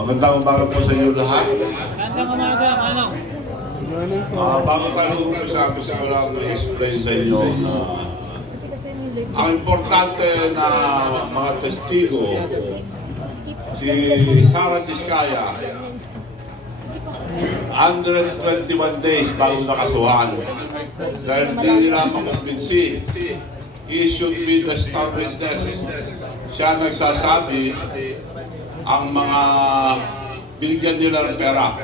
Magandang umaga po sa inyo lahat. Magandang umaga, Manong. Bago tayo mag-umpisa, gusto ko lang i-explain sa inyo na ang importante na mga testigo, si Sara Diskaya, 121 days bago nakasuhan. Dahil hindi nila makumbinsi, he should be the star witness. Siya nagsasabi ang mga binigyan nila ng pera.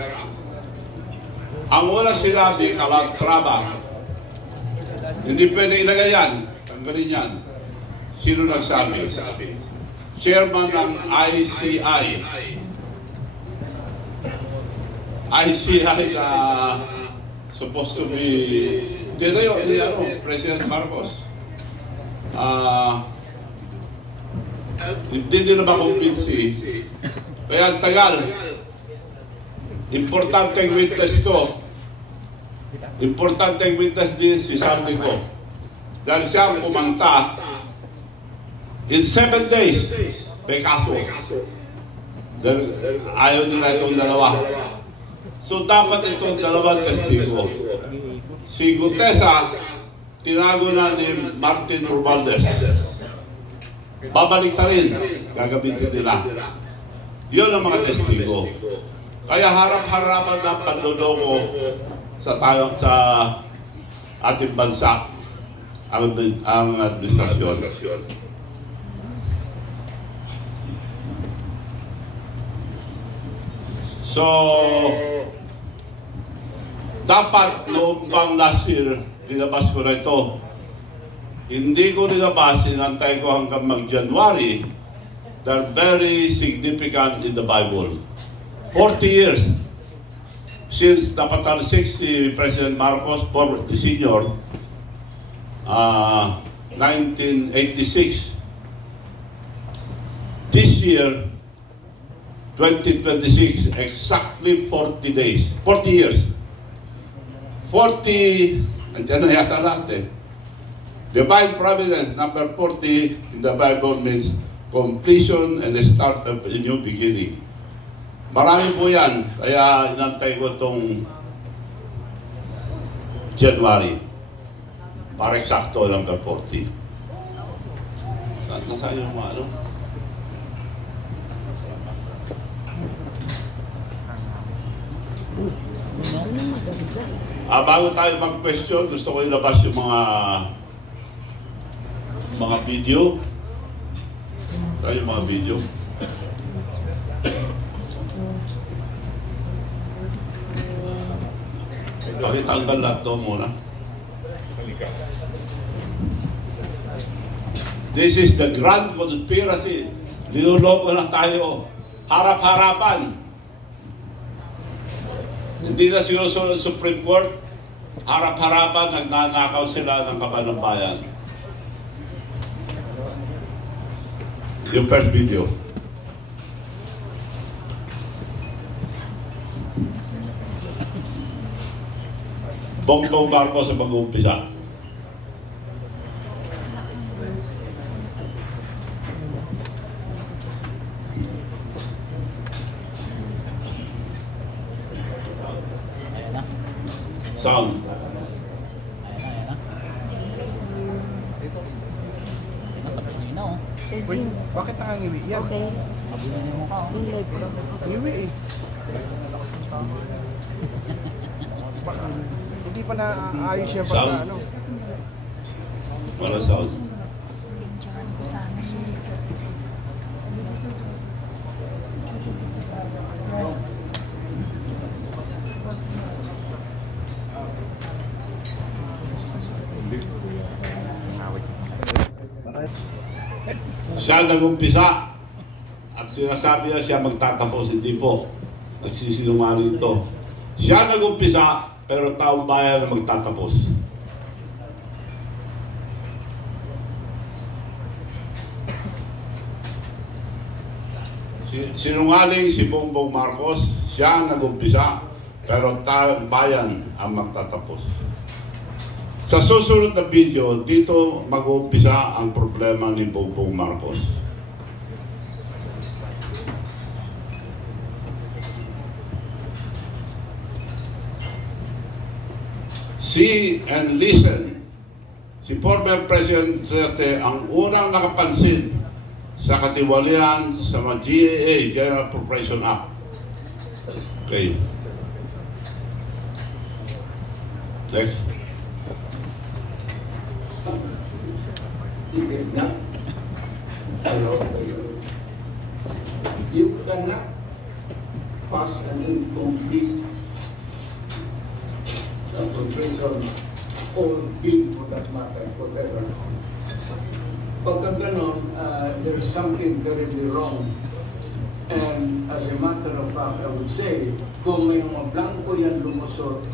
Ang unang sinabi, kalantraba. Hindi pwede ilagay yan. Tanggalin yan. Sino nagsabi? Chairman ng ICI. ICI na supposed to be tinayo ni President Marcos. Hindi nila makumpinsi. Kaya ang tagal. Importante ang witness ko. Importante ang witness din si Sardi ko. Dahil siya ang kumanta. In 7 days, may kaso. Dahil ayaw nila itong dalawa. So dapat itong dalawang testigo. Si Gutesa, tinago na ni Martin Romualdez. Babalik na rin, gagamitin nila. Yun ang mga testigo. Kaya harap-harapan ng panloloko sa ating bansa ang administrasyon. So, dapat noong pang last year, linabas ko na ito. Hindi ko nilabas, inantay ko hanggang mag-January. They're very significant in the Bible. 40 years since napatalsik si President Marcos, the senior, 1986. This year, 2026, exactly 40 days. 40 years. 40, andyan na yata lahat eh. Divine Providence, number 40 in the Bible means completion and the start of a new beginning. Marami po yan, kaya inantay ko itong January para eksakto number 40. Nasaan yung mga ano? Bago tayo mag-question, gusto ko ilabas yung mga video. Tayo mga video. Pakitanggal lang ito muna. This is the grand conspiracy. Niloloko na tayo. Harap-harapan. Hindi na sinusunod Supreme Court. Harap-harapan, nagnanakaw sila ng kaban ng bayan. Yung first video. Bongbong Marcos sa pag-uumpisa. Sound. Wait, bakit nangangiwi yan? Okay. Yung live ko. Nangiwi eh. Hindi pa naayos yan pagka Sound. ano. Wala sound. Siya nag-umpisa at sinasabi niya siya magtatapos, hindi po. Nagsisinungaling ito. Siya nag-umpisa pero taong bayan na magtatapos. Sinungaling si Bongbong Marcos, siya nag-umpisa pero taong bayan ang magtatapos. Sa susunod na video, dito mag-uumpisa ang problema ni Bongbong Marcos. see and listen. Si former President Duterte ang unang nakapansin sa katiwalian sa mga GAA, General Appropriation Act. Okay. Next. It is not allowed to you. You cannot pass an incomplete appropriation or bill for that matter, whatever. Pagka ganon, there is something terribly wrong. And as a matter of fact, I would say, kung may mga blanco yan lumusot,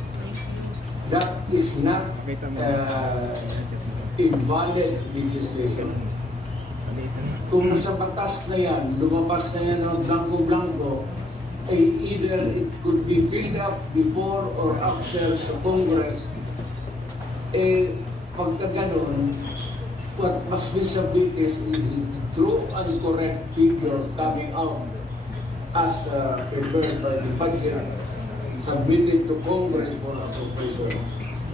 that is not invalid legislation. Kung nasa batas na yan, lumabas na yan ng blanco-blanco, either it could be filled up before or after sa Congress, pagka ganon, what must be submitted is the true and correct figure coming out as prepared by the budget submitted to Congress for appropriation.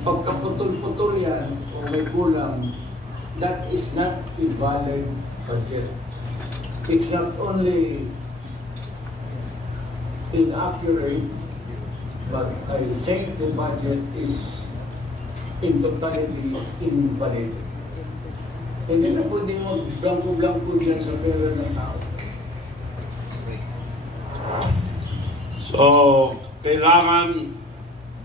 Pagka putol-putol yan o may kulang, that is not a valid budget. It's not only inaccurate, but I think the budget is in totality invalid. Hindi na pwede mo blanco-blanco diyan sa pera ng tao. So, kailangan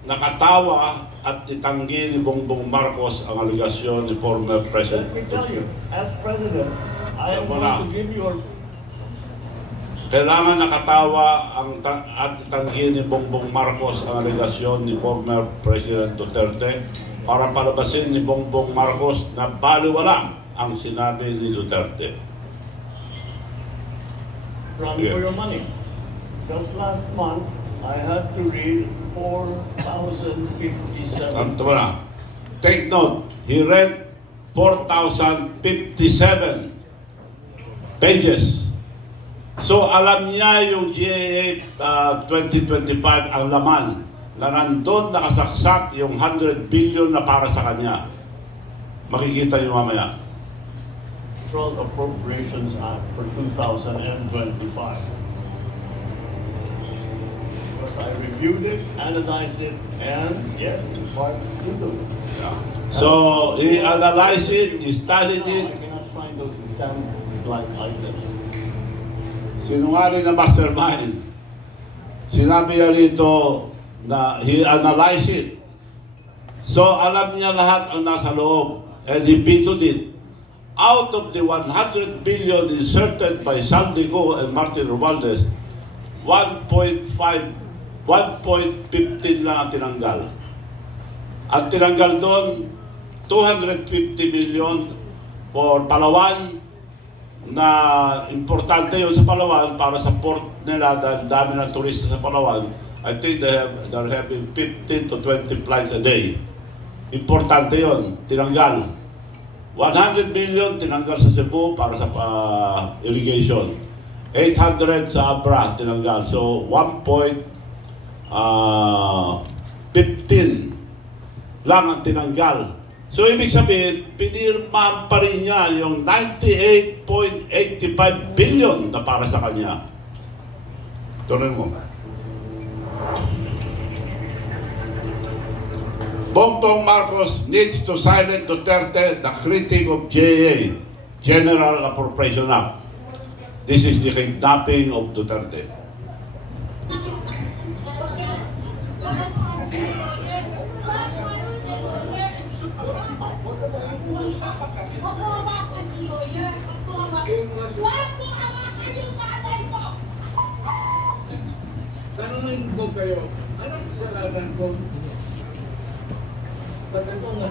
nakatawa at itanggi ni Bongbong Marcos ang aligasyon ni former President. Let me tell you, as president, I am going to give you Kailangan nakatawa at itanggi ni Bongbong Marcos ang aligasyon ni former President Duterte para palabasin ni Bongbong Marcos na baliwala ang sinabi ni Duterte. run for your money. Just last month, I had to read 4,057. Tama na. Take note, he read 4,057 pages. So alam niya yung GAA 2025 ang laman na nandun nakasaksak yung 100 billion na para sa kanya. Makikita niyo mamaya. Federal Appropriations Act for 2025. Because I reviewed it, analyzed it, and yes, parts into it. Yeah. So he analyzed it, he studied No, it. I cannot find those 10 blank items. Sinungaling na mastermind. Sinabi niya rito na he analyzed it. So alam niya lahat ang nasa loob and he vetoed it. Out of the 100 billion inserted by Saldico and Martin Romualdez, 1.15 lang ang tinanggal. At tinanggal doon, 250 million for Palawan, na importante yun sa Palawan para sa port nila dahil dami ng turista sa Palawan. I think they're having 15 to 20 flights a day. Importante yun, tinanggal. 100 million tinanggal sa Cebu para sa irrigation. 800 sa Abra tinanggal. So 1.15 lang ang tinanggal. So ibig sabihin, pinirmahan pa rin niya yung 98.85 billion na para sa kanya. Tuloy mo. Bongbong Marcos needs to silence Duterte, the critic of GAA, General Appropriation Act. This is the kidnapping of Duterte. Tanungin ko kayo, anong kasalanan ko? Ba't ito nga?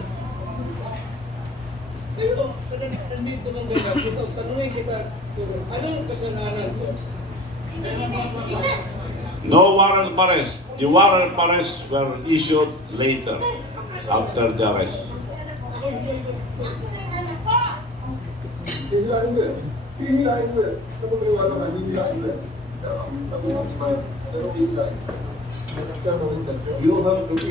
Kayo, nandito kang gaya. Tanungin kita, anong kasalanan ko? No warrant of arrest. The warrant of arrest were issued later, after the arrest. Hihilahin mo yan. Kapag maniwala ka, hihilahin mo yan. Pero hihilahin. You have to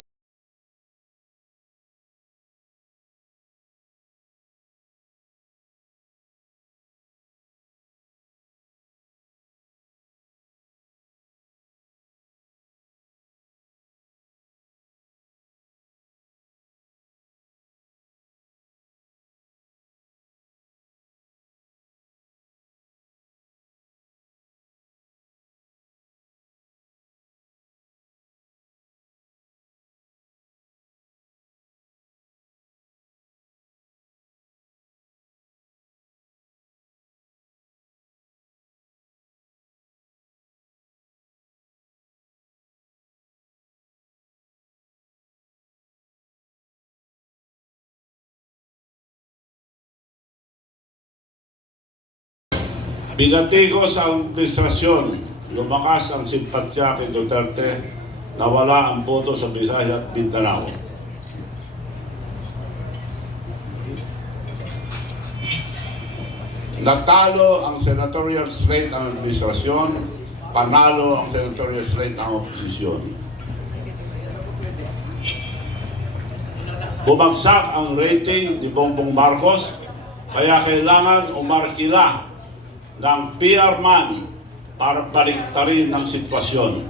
Binati ko sa administrasyon, lumakas ang simpatya kay Duterte, nawala ang boto sa Visayas at Mindanao. Natalo ang senatorial slate ang administrasyon, panalo ang senatorial slate ang oposisyon. Bumagsak ang rating ni Bongbong Marcos, kaya kailangan umarkila ng PR man para baliktarin ng sitwasyon.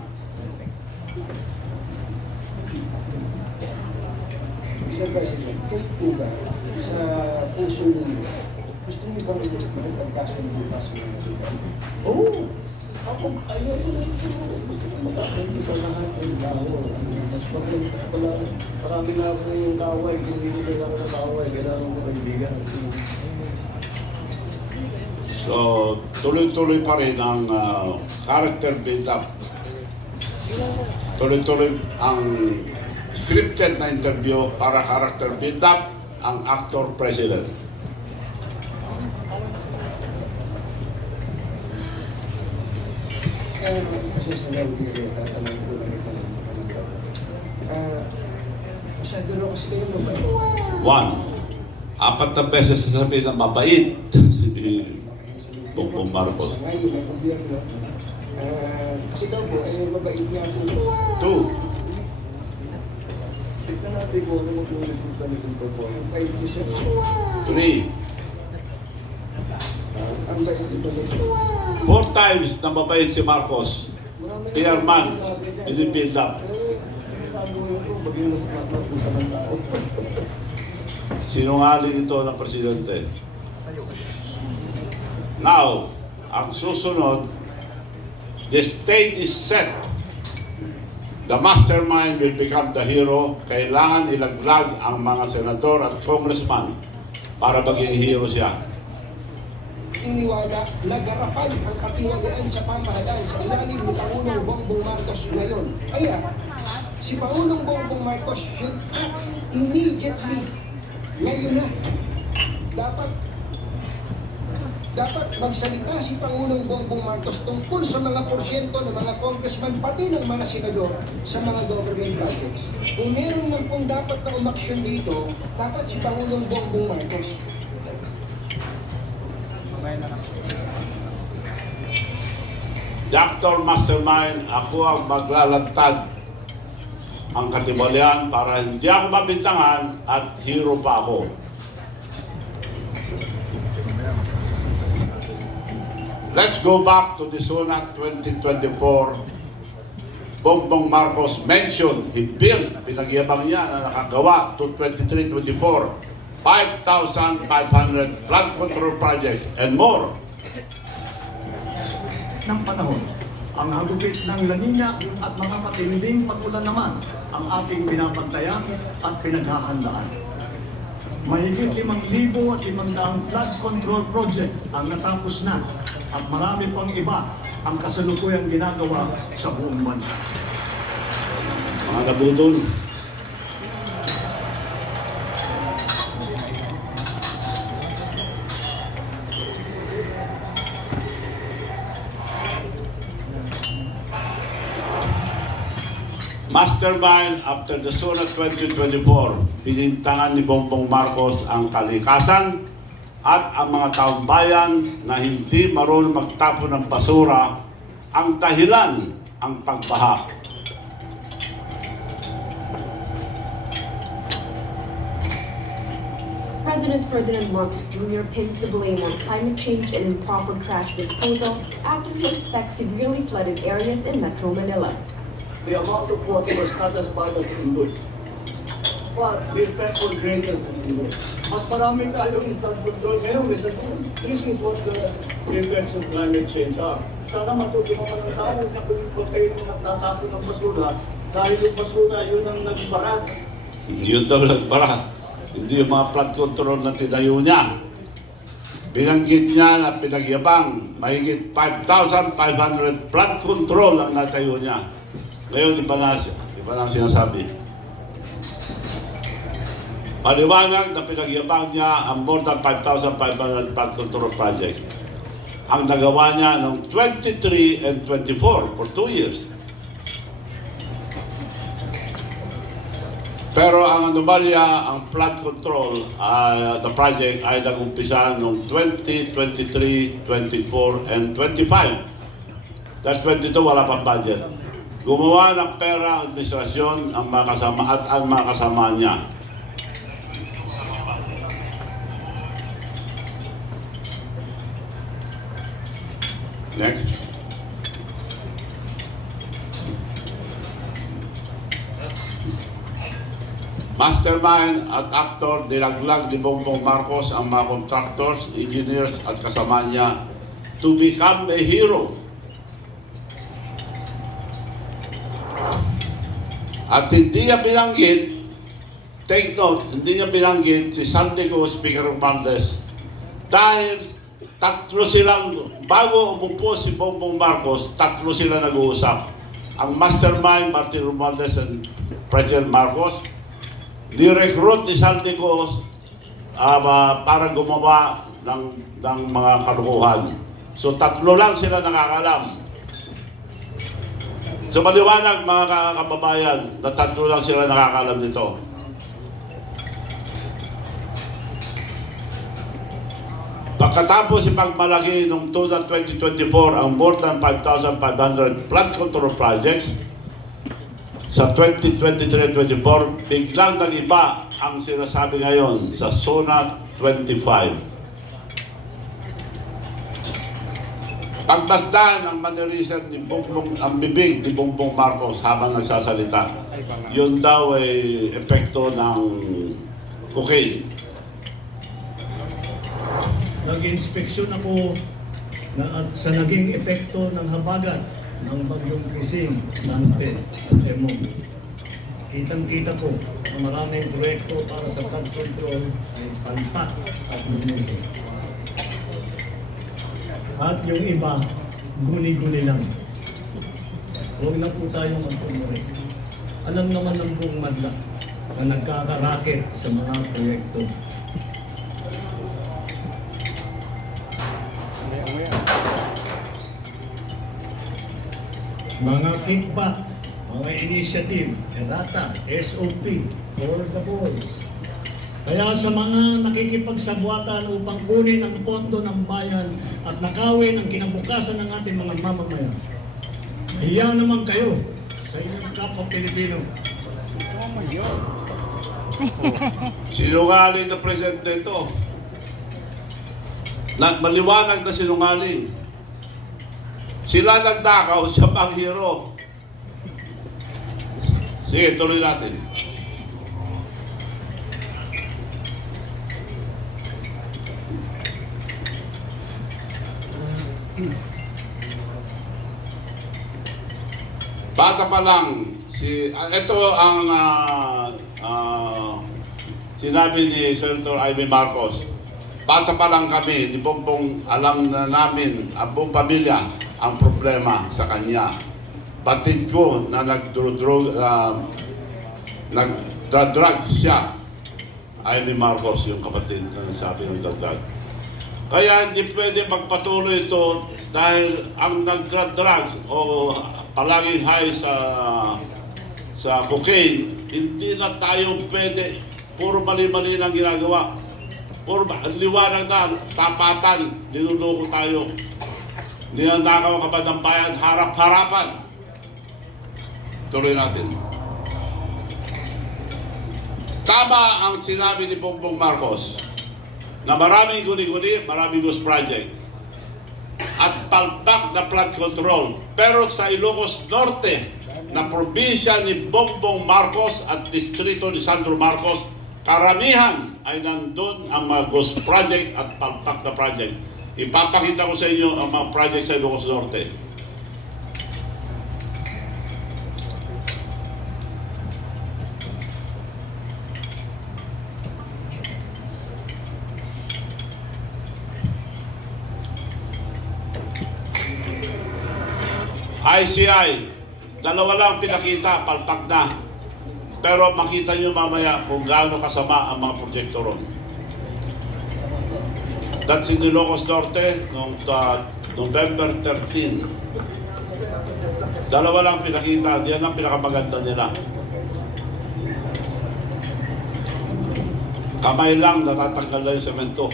Mr. President, kayo po ba sa puso ninyo, gusto niyo bang makipagkasa ng bukas ng mga lugar? Oo! Ako, ayaw ko na ito. Gusto ko makasali sa lahat ng tao. Mas marami na ako yung kaway. Kung hindi kailangan ng kaway, kailangan mo kaibigan. So, tuloy-tuloy pa rin ang character build-up. Tuloy-tuloy ang scripted na interview para character build-up ang actor president. Kasi sa lang dito, tatanong ko lang ito. Masyado rin kasi kayo mabait. One, 4 na beses sasabihin na mabait si Bongbong Marcos. Sa ngayon, may gobyerno. Kasi daw po, mabait niya po. 2, Tignan natin kung ano yung resulta nitong performance. 5%. 3, Ang bait ito. 4 times na mabait si Marcos. PR man, build up. Sinungaling ito ng presidente. Now, ang susunod, the stage is set. The mastermind will become the hero. Kailangan ilaglag ang mga senador at congressman para maging hero siya. Iniwala na garapan ang katiwalian sa pamahalaan sa ilalim ni Pangulong Bongbong Marcos ngayon. Kaya, si Pangulong Bongbong Marcos should act immediately. Ngayon na. Dapat magsalita si Pangulong Bongbong Marcos tungkol sa mga porsyento ng mga congressman, pati ng mga senador sa mga government projects. Kung meron man pong dapat na umaksyon dito, dapat si Pangulong Bongbong Marcos. Doctor Mastermind, ako ang maglalantad ang katiwalian para hindi ako mabintangan at hero pa ako. Let's go back to the SONAC 2024. Bongbong Marcos mentioned, he built, pinagyabang niya na nakagawa to 23-24. 5,500 flood control projects and more. Ng panahon, ang hagupit ng La Nina at mga matinding pag-ulan naman ang ating binabantayan at pinaghahandaan. Mahigit 5,000 at 500 flood control project ang natapos na at marami pang iba ang kasalukuyang ginagawa sa buong bansa. Mga nabudol. Mastermind after the SONA 2024, pinintangan ni Bongbong Marcos ang kalikasan at ang mga taong bayan na hindi marunong magtapon ng basura ang dahilan ang pagbaha. President Ferdinand Marcos Jr. pins the blame on climate change and improper trash disposal after he inspects severely flooded areas in Metro Manila. The amount of water was not as bad as Indus. But the effect was greater than Indus. Mas marami tayong flood control ngayon kaysa doon. This is what the effects of climate change are. Sana matutunan ng tao na kung kayo nagtatapon ng basura, dahil yung basura yun ang nagbarat. Yun daw nagbarat. Hindi yung mga flood control na tinayo niya. Binanggit niya na pinagyabang, mahigit 5,500 flood control ang natayo niya. Ngayon, iba na sinasabi. Paliwanag na pinagyabang niya ang more than 5,500 flood control project. ang nagawa niya noong 23 and 24 for 2 years. Pero ang anomalya, ang flood control, the project ay nag-umpisa noong 20, 23, 24, and 25. Dahil 22 wala pang budget. Gumawa ng pera ang administrasyon ang mga kasama at ang mga kasama niya. Next. Mastermind at actor, nilaglag ni Bongbong Marcos ang mga contractors, engineers at kasama niya to become a hero. At hindi niya binanggit, take note, hindi niya binanggit si Santiago, Speaker Romualdez, dahil tatlo silang, bago umupo si Bongbong Marcos, tatlo sila nag-uusap. Ang mastermind, Martin Romualdez and President Marcos, ni-recruit ni Santiago para gumawa ng mga kalukuhan. So tatlo lang sila nakakalam. So maliwanag mga kababayan na tatlo lang sila nakakalam nito. Pagkatapos ipagmalaki noong 2024 ang more than 5,500 flood control projects, sa 2023-24, biglang nag-iba ang sinasabi ngayon sa Zona 25. Pagmasdan ang mannerism ni Bongbong, ang bibig ni Bongbong Marcos habang nagsasalita, yun daw ay epekto ng cocaine. Nag-inspeksyon ako sa naging epekto ng habagat ng bagyong Krising, Sanpe at Emong. Kitang-kita ko na maraming proyekto para sa flood control ay palpak at lumuli. At yung iba, guni-guni lang. Huwag na po tayong magpumuri. Alam naman ng buong madla na nagkakaraket sa mga proyekto. Mga kickback, mga initiative, errata, SOP, for the boys. Kaya sa mga nakikipagsabwatan upang kunin ang pondo ng bayan at nakawin ang kinabukasan ng ating mga mamamayan, hiya naman kayo sa inyong kapwa Pilipino. Sinungaling na presidente ito. Maliwanag na sinungaling. Sila nagdakaw sa panghiro. Sige, tuloy natin. Bata pa lang, ito ang sinabi ni Senator Amy Marcos. Bata pa lang kami, ni Bongbong, alam na namin, ang buong pamilya, ang problema sa kanya. Batid ko na nagdra-drugs siya. Amy Marcos, yung kapatid na sabi ng nagdra-drugs. Kaya hindi pwede magpatuloy ito dahil ang nagdra-drugs o palaging high sa cocaine, hindi na tayo pwede. Puro mali-mali lang ginagawa. Puro liwanag na, tapatan, niluloko tayo. Ninanakaw ang kapatid ng bayan, harap-harapan. Tuloy natin. Tama ang sinabi ni Bongbong Marcos na maraming guni-guni, maraming ghost project at palpak na flood control. Pero sa Ilocos Norte, na probinsya ni Bongbong Marcos at distrito ni Sandro Marcos, karamihan ay nandun ang mga ghost project at palpak na project. Ipapakita ko sa inyo ang mga project sa Ilocos Norte. ICI, dalawa lang pinakita, palpak na. Pero makita nyo mamaya kung gaano kasama ang mga proyekto ron. That's in Ilocos Norte noong November 13. Dalawa lang pinakita, yan ang pinakamaganda nila. Kamay lang, natatanggal na yung semento.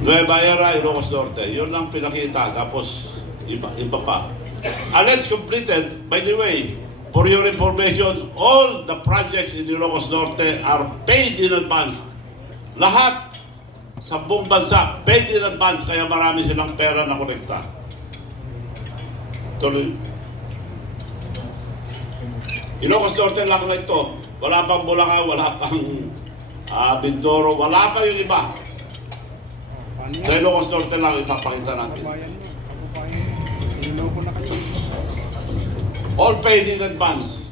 Nueva Era, Ilocos Norte. Yun lang pinakita. Tapos, iba pa. Unless completed, by the way, for your information, all the projects in Ilocos Norte are paid in advance. Lahat sa buong bansa, paid in advance, kaya marami silang pera na kolekta. Tuloy. Ilocos Norte lang na ito. Wala pang Bulacan, wala pang Mindoro, wala pa yung iba. Sa Ilocos Norte lang ipapakita natin. All paid in advance.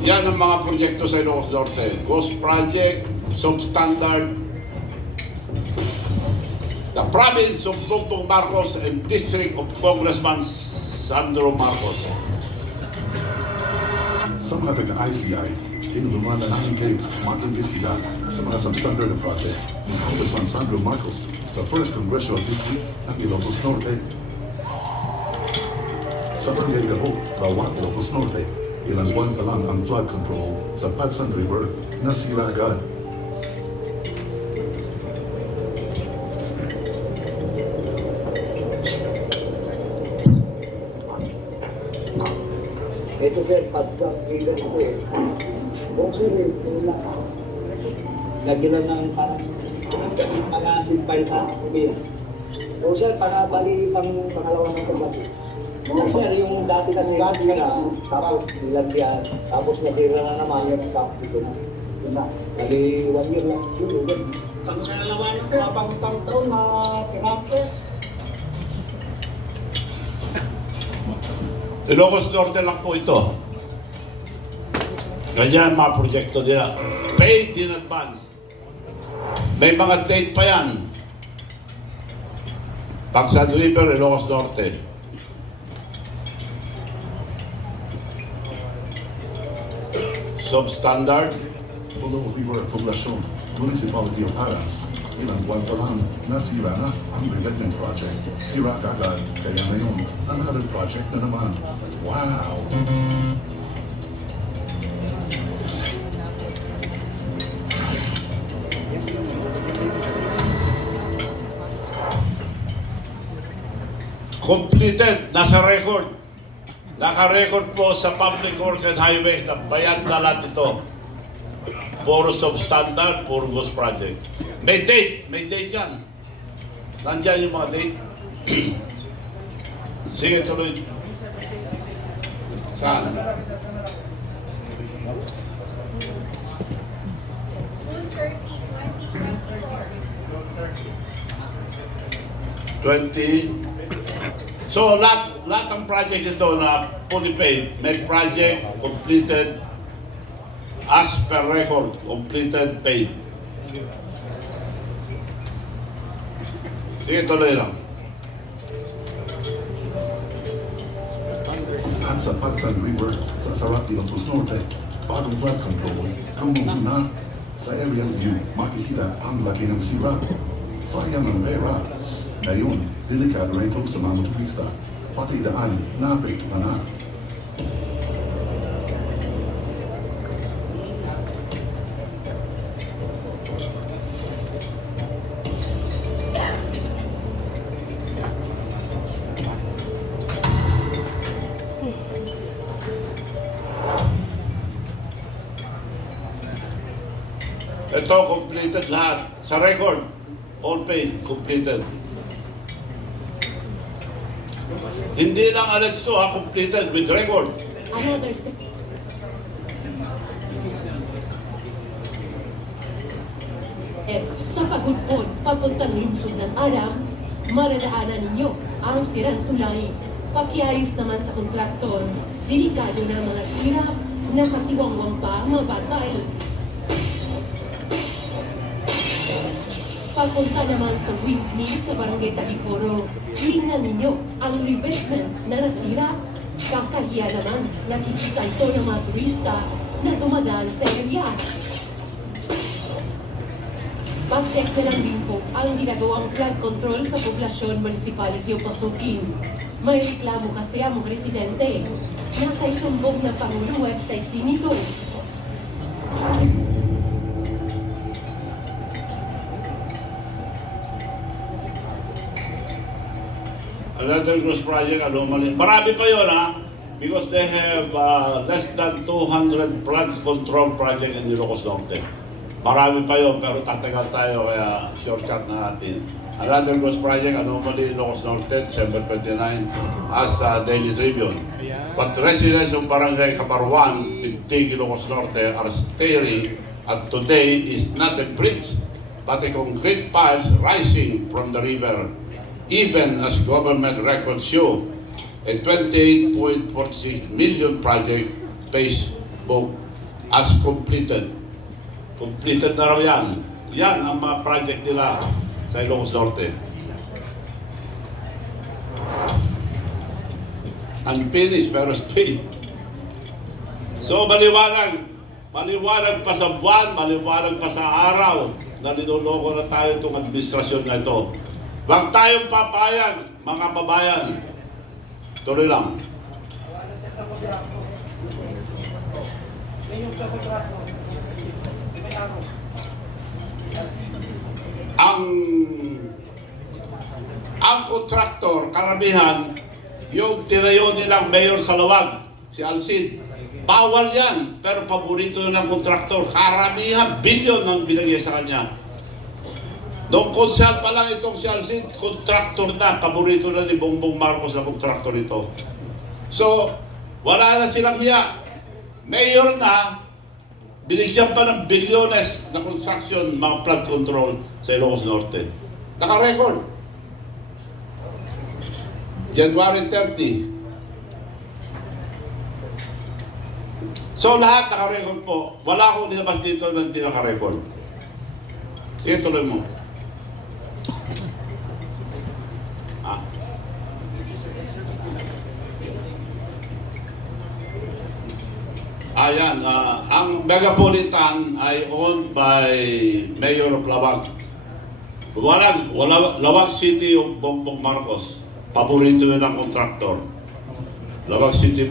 Yan ang mga proyekto sa Ilocos Norte. Ghost Project, Substandard, the province of Bongbong Marcos and District of Congressman Sandro Marcos. Sa mga taga-ICI, tinulungan na namin kayo mag-imbestiga sa mga substandard na project ni Congressman Sandro Marcos sa 1st Congressional District ng Ilocos Norte. Sa Barangay Gabo, Bawat, Ilocos Norte, ilang buwan pa lang ang flood control sa Padsan River na sira agad. Ito sir, pagkas legal ito eh. Kung sir, lagi lang ng parang mga simple na umiyak. Kung sir, para bali pang pangalawa ng pagbasit. Kung sir, yung dati kasi dati na, tapos nilagyan, tapos nasira na naman yung tapos ito na. Ito na. Bali, 1 year lang. Yun. Pang nalawa na po, pang isang taon na sinapo. Ilocos Norte lang po ito. Ganyan mga proyekto nila. Paid in advance. May mga date pa yan. Pagsan River, Ilocos Norte. Substandard. Pulo River Poblacion, Municipality of Arams, ilang buwan pa lang nasira na ang revetment project. Sira kagad, kaya ngayon, another project na naman. Wow! Completed, nasa record. Naka-record po sa Public Works and Highway na bayad na lahat ito. Puro substandard, puro ghost project. May date yan. Nandyan yung mga date. Sige, tuloy. Saan? So, lahat ng project ito na fully paid, may project completed as per record, completed, paid. Sige, tuloy lang. At sa Padsan River, sa Sarap, Ilocos Norte, bagong flood control, tumunog na. Sa aerial view, makikita ang laki ng sira. Sayang ang pera. Ngayon, delikado rin ito sa mga turista. Pati daan, naapektuhan na. Ito, completed lahat. Sa record, all paid, completed. Hindi lang alleged to, completed with record. Another sa pagudpod papuntang lungsod ng Adams, maradaanan ninyo ang sirang tulay. Pakiayos naman sa kontraktor, delikado na mga sira na katiwangwang pa mabatal. Papunta naman sa windmill sa Barangay Tagiporo, tingnan ninyo ang revetment na nasira. Kakahiya naman, nakikita ito ng mga turista na dumadaan sa area. Pa-check na lang din po ang ginagawang flood control sa poblasyon Municipality of Pasukin. May reklamo kasi ang mga residente. Nasa isumbong ng Pangulo website din ito. Another Cruz project, anomaly. Marami pa yun, ha? Because they have less than 200 flood control project in Ilocos Norte. Marami pa yun, pero tatagal tayo, kaya shortcut na natin. Another Cruz project, anomaly, Ilocos Norte, December 29, as the Daily Tribune. But residents of Barangay Cabarwan, Pintig, Ilocos Norte are staring at today is not a bridge, but a concrete piles rising from the river. Even as government records show, a 28.46 million project Facebook as completed. Completed na raw yan. Yan ang mga project nila sa Ilocos Norte. Unfinished pero paid. So maliwanag pa sa buwan, maliwanag pa sa araw na niloloko na tayo itong administrasyon na ito. Huwag tayong papayag, mga babayan. Tuloy lang. Ang kontraktor, karamihan, yung tinayo nilang mayor sa Lawag, si Alcid, bawal yan, pero paborito ng kontraktor. Karamihan, bilyon ang binigay sa kanya. Noong konsyal pa lang itong si Alcid, kontraktor na, paborito na ni Bongbong Marcos na kontraktor ito. So, wala na silang hiya. Mayor na, binigyan pa ng bilyones na construction, mga flood control sa Ilocos Norte. Naka-record. January 30. So, lahat naka-record po. Wala akong nilabas dito na hindi naka-record. Sige, tuloy mo. Ayan, ang Megapolitan ay owned by Mayor of Lawag. Lawag City of Bongbong Marcos. Paborito yun ng kontraktor. Lawag City